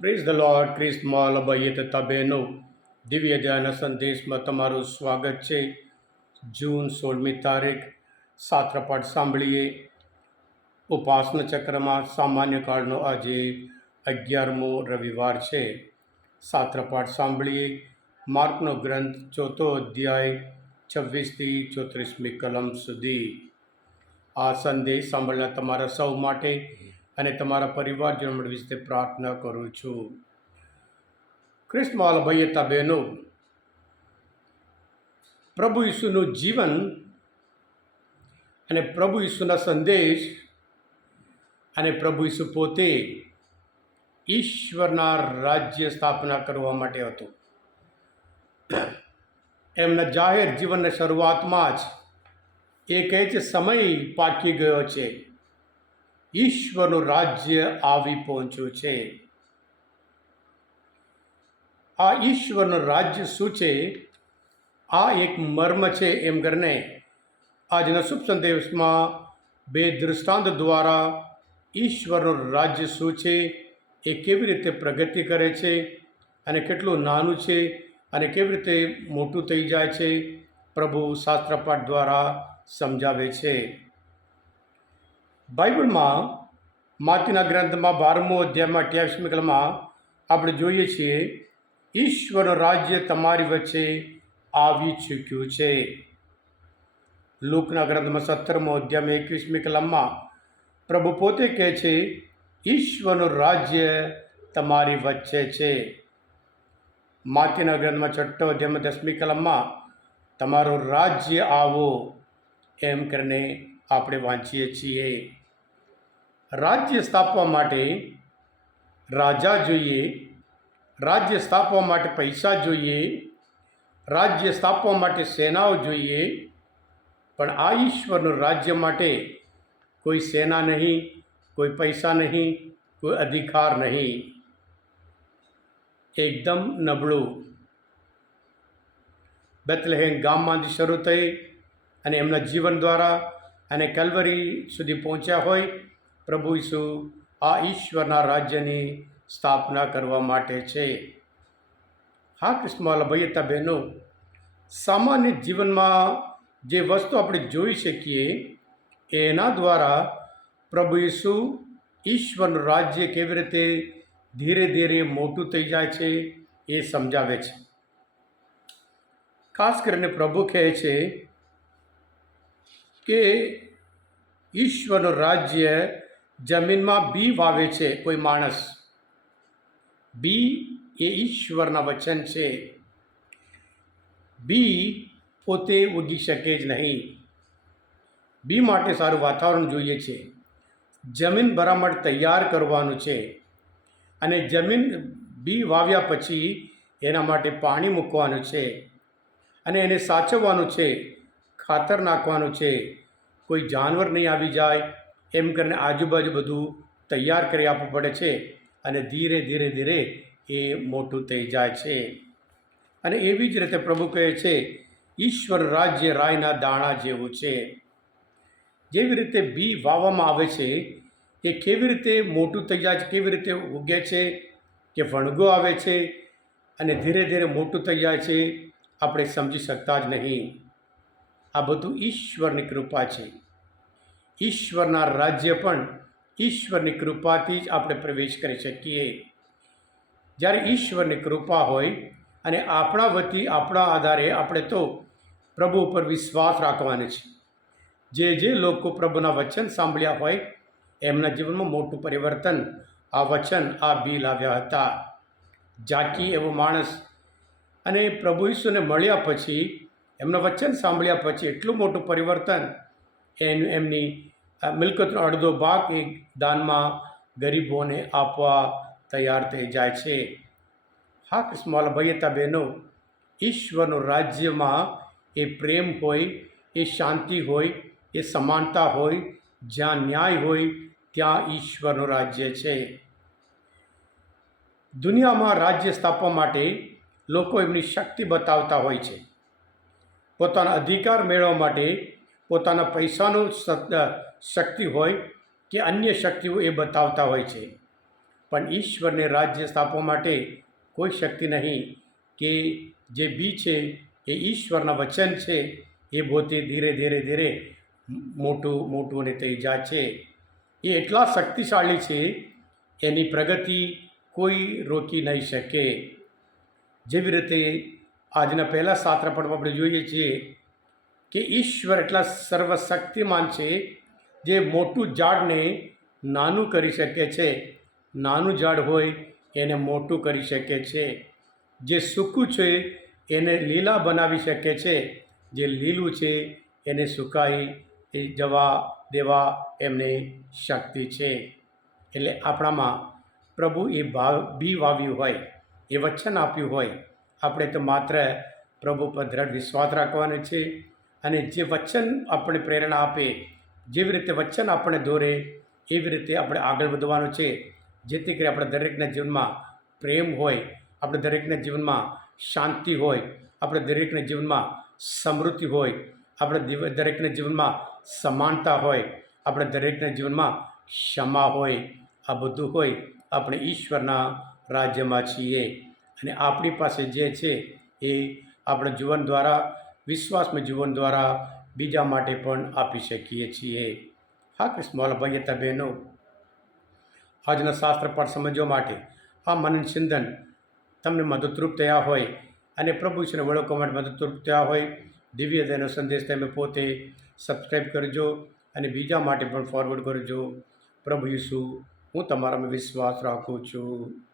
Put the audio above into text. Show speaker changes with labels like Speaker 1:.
Speaker 1: Praise the lord ક્રિસ્મલ અભય તથા બહેનો દિવ્ય ધ્યાન સંદેશમાં તમારું સ્વાગત છે જૂન સોળમી તારીખ સાત્રપાઠ સાંભળીએ ઉપાસના ચક્રમાં સામાન્ય કાળનો આજે અગિયારમો રવિવાર છે સાત્રપાઠ સાંભળીએ માર્કનો ગ્રંથ ચોથો અધ્યાય છવ્વીસથી ચોત્રીસમી કલમ સુધી આ સંદેશ સાંભળનાર તમારા સૌ માટે અને તમારા પરિવારજનો મેળવી વિશે પ્રાર્થના કરું છું. ક્રિસ્મલ ભૈયતા બહેનો, પ્રભુ ઈસુનું જીવન અને પ્રભુ ઈસુના સંદેશ અને પ્રભુ ઈસુ પોતે ઈશ્વરના રાજ્ય સ્થાપના કરવા માટે હતું. એમના જાહેર જીવનની શરૂઆતમાં જ એ કહે છે સમય પાકી ગયો છે. ઈશ્વરનું રાજ્ય આવી પહોંચ્યું છે. આ ઈશ્વરનું રાજ્ય શું છે? આ એક મર્મ છે એમ કરીને આજના શુભ સંદેશમાં બે દૃષ્ટાંત દ્વારા ઈશ્વરનું રાજ્ય શું છે, એ કેવી રીતે પ્રગતિ કરે છે અને કેટલું નાનું છે અને કેવી રીતે મોટું થઈ જાય છે પ્રભુ શાસ્ત્રપાઠ દ્વારા સમજાવે છે. બાઇબલમાં માતીના ગ્રંથમાં બારમો અધ્યાયમાં અઠ્યાવીસમી કલમાં આપણે જોઈએ છીએ, ઈશ્વરનું રાજ્ય તમારી વચ્ચે આવી ચૂક્યું છે. લોકના ગ્રંથમાં સત્તરમો અધ્યાયમાં એકવીસમી કલમમાં પ્રભુ પોતે કહે છે, ઈશ્વરનું રાજ્ય તમારી વચ્ચે છે. માતીના ગ્રંથમાં છઠ્ઠો અધ્યાયમાં દસમી કલમમાં, તમારું રાજ્ય આવો. એમ કરીને આપણે વાંચીએ છીએ. રાજ્ય સ્થાપવા માટે રાજા જોઈએ, રાજ્ય સ્થાપવા માટે પૈસા જોઈએ, રાજ્ય સ્થાપવા માટે સેનાઓ જોઈએ, પણ આ ઈશ્વરનું રાજ્ય માટે કોઈ સેના નહીં, કોઈ પૈસા નહીં, કોઈ અધિકાર નહીં. એકદમ નબળું. બેતલહેમ ગામમાંથી શરૂ થઈ અને એમના જીવન દ્વારા અને કલ્વરી સુધી પહોંચ્યા હોય, પ્રભુ ઈસુ આ ઈશ્વરના રાજ્યની સ્થાપના કરવા માટે છે. હા, કૃષ્ણમાલ ભૈયતા બહેનો, સામાન્ય જીવનમાં જે વસ્તુ આપણે જોઈ શકીએ, એના દ્વારા પ્રભુ ઈસુ ઈશ્વરનું રાજ્ય કેવી રીતે ધીરે ધીરે મોટું થઈ જાય છે એ સમજાવે છે. ખાસ કરીને પ્રભુ કહે છે કે ઈશ્વરનું રાજ્ય જમીનમાં બી વાવે છે કોઈ માણસ. બી એ ઈશ્વરના વચન છે. બી પોતે ઉગી શકે જ નહીં. બી માટે સારું વાતાવરણ જોઈએ છે. જમીન બરાબર તૈયાર કરવાનું છે. અને જમીન બી વાવ્યા પછી એના માટે પાણી મૂકવાનું છે. અને એને સાચવવાનું છે. ખાતર નાખવાનું છે. કોઈ જાનવર નહીં આવી જાય. એમ કરીને આજુબાજુ બધું તૈયાર કરી આપવું પડે છે અને ધીરે ધીરે ધીરે એ મોટું થઈ જાય છે. અને એવી જ રીતે પ્રભુ કહે છે, ઈશ્વર રાજ્ય રાયના દાણા જેવું છે. જેવી રીતે બી વાવવામાં આવે છે, એ કેવી રીતે મોટું થઈ જાય છે, કેવી રીતે ઉગે છે, કે વણગો આવે છે, અને ધીરે ધીરે મોટું થઈ જાય છે, આપણે સમજી શકતા જ નહીં. આ બધું ઈશ્વરની કૃપા છે. ઈશ્વરના રાજ્ય પણ ઈશ્વરની કૃપાથી જ આપણે પ્રવેશ કરી શકીએ. જ્યારે ઈશ્વરની કૃપા હોય અને આપણા વતી આપણા આધારે આપણે તો પ્રભુ ઉપર વિશ્વાસ રાખવાનો છે. જે જે લોકો પ્રભુના વચન સાંભળ્યા હોય, એમના જીવનમાં મોટું પરિવર્તન આ વચન, આ બી લાવ્યા હતા. જાકી એવો માણસ અને પ્રભુ ઈશ્વરને મળ્યા પછી એમના વચન સાંભળ્યા પછી એટલું મોટું પરિવર્તન એનું એમની મિલકતનો અડધો ભાગ એ દાનમાં ગરીબોને આપવા તૈયાર થઈ જાય છે. હા કૃષ્ણવાલા ભૈયતા બહેનો, ઈશ્વરનું રાજ્યમાં એ પ્રેમ હોય, એ શાંતિ હોય, એ સમાનતા હોય, જ્યાં ન્યાય હોય, ત્યાં ઈશ્વરનું રાજ્ય છે. દુનિયામાં રાજ્ય સ્થાપવા માટે લોકો એમની શક્તિ બતાવતા હોય છે. પોતાના અધિકાર મેળવવા માટે પોતાના પૈસાનું શક્તિ હોય કે અન્ય શક્તિઓ એ બતાવતા હોય છે. પણ ઈશ્વરને રાજ્ય સ્થાપવા માટે કોઈ શક્તિ નહીં કે જે બી છે, એ ઈશ્વરના વચન છે, એ પોતે ધીરે ધીરે ધીરે મોટું મોટું અને થઈ જાય છે. એ એટલા શક્તિશાળી છે, એની પ્રગતિ કોઈ રોકી નહીં શકે. જેવી રીતે આજના પહેલા સાત્ર પણ આપણે જોઈએ છીએ કે ઈશ્વર એટલા સર્વશક્તિમાન છે જે મોટું ઝાડને નાનું કરી શકે છે. નાનું ઝાડ હોય એને મોટું કરી શકે છે. જે સૂકું છે એને લીલા બનાવી શકે છે. જે લીલું છે એને સુકાઈ એ જવા દેવા એમને શક્તિ છે. એટલે આપણામાં પ્રભુ એ ભાવ બી વાવ્યું હોય, એ વચન આપ્યું હોય આપણે તો માત્ર પ્રભુ પર દ્રઢ વિશ્વાસ રાખવાનો છે અને જે વચન આપણે પ્રેરણા આપે, જેવી રીતે વચન આપણે દોરે, એવી રીતે આપણે આગળ વધવાનું છે. જેથી કરી આપણા દરેકના જીવનમાં પ્રેમ હોય, આપણે દરેકના જીવનમાં શાંતિ હોય, આપણે દરેકના જીવનમાં સમૃદ્ધિ હોય, આપણે દરેકના જીવનમાં સમાનતા હોય, આપણે દરેકના જીવનમાં ક્ષમા હોય, આ બધું હોય, આપણે ઈશ્વરના રાજ્યમાં છીએ. અને આપણી પાસે જે છે એ આપણે જીવન દ્વારા, વિશ્વાસમાં જીવન દ્વારા બીજા માટે પણ આપી શકીએ છીએ. હા, કૃષ્ણ ભાઈ હતા બહેનો, આજના શાસ્ત્ર પણ સમજવા માટે આ મનન ચિંતન તમને મદદરૂપ થયા હોય અને પ્રભુ શ્રી વળગવા માટે મદદરૂપ થયા હોય, દિવ્ય દયનો સંદેશ તમે પોતે સબસ્ક્રાઈબ કરજો અને બીજા માટે પણ ફોરવર્ડ કરજો. પ્રભુ ઈસુ, હું તમારામાં વિશ્વાસ રાખું છું.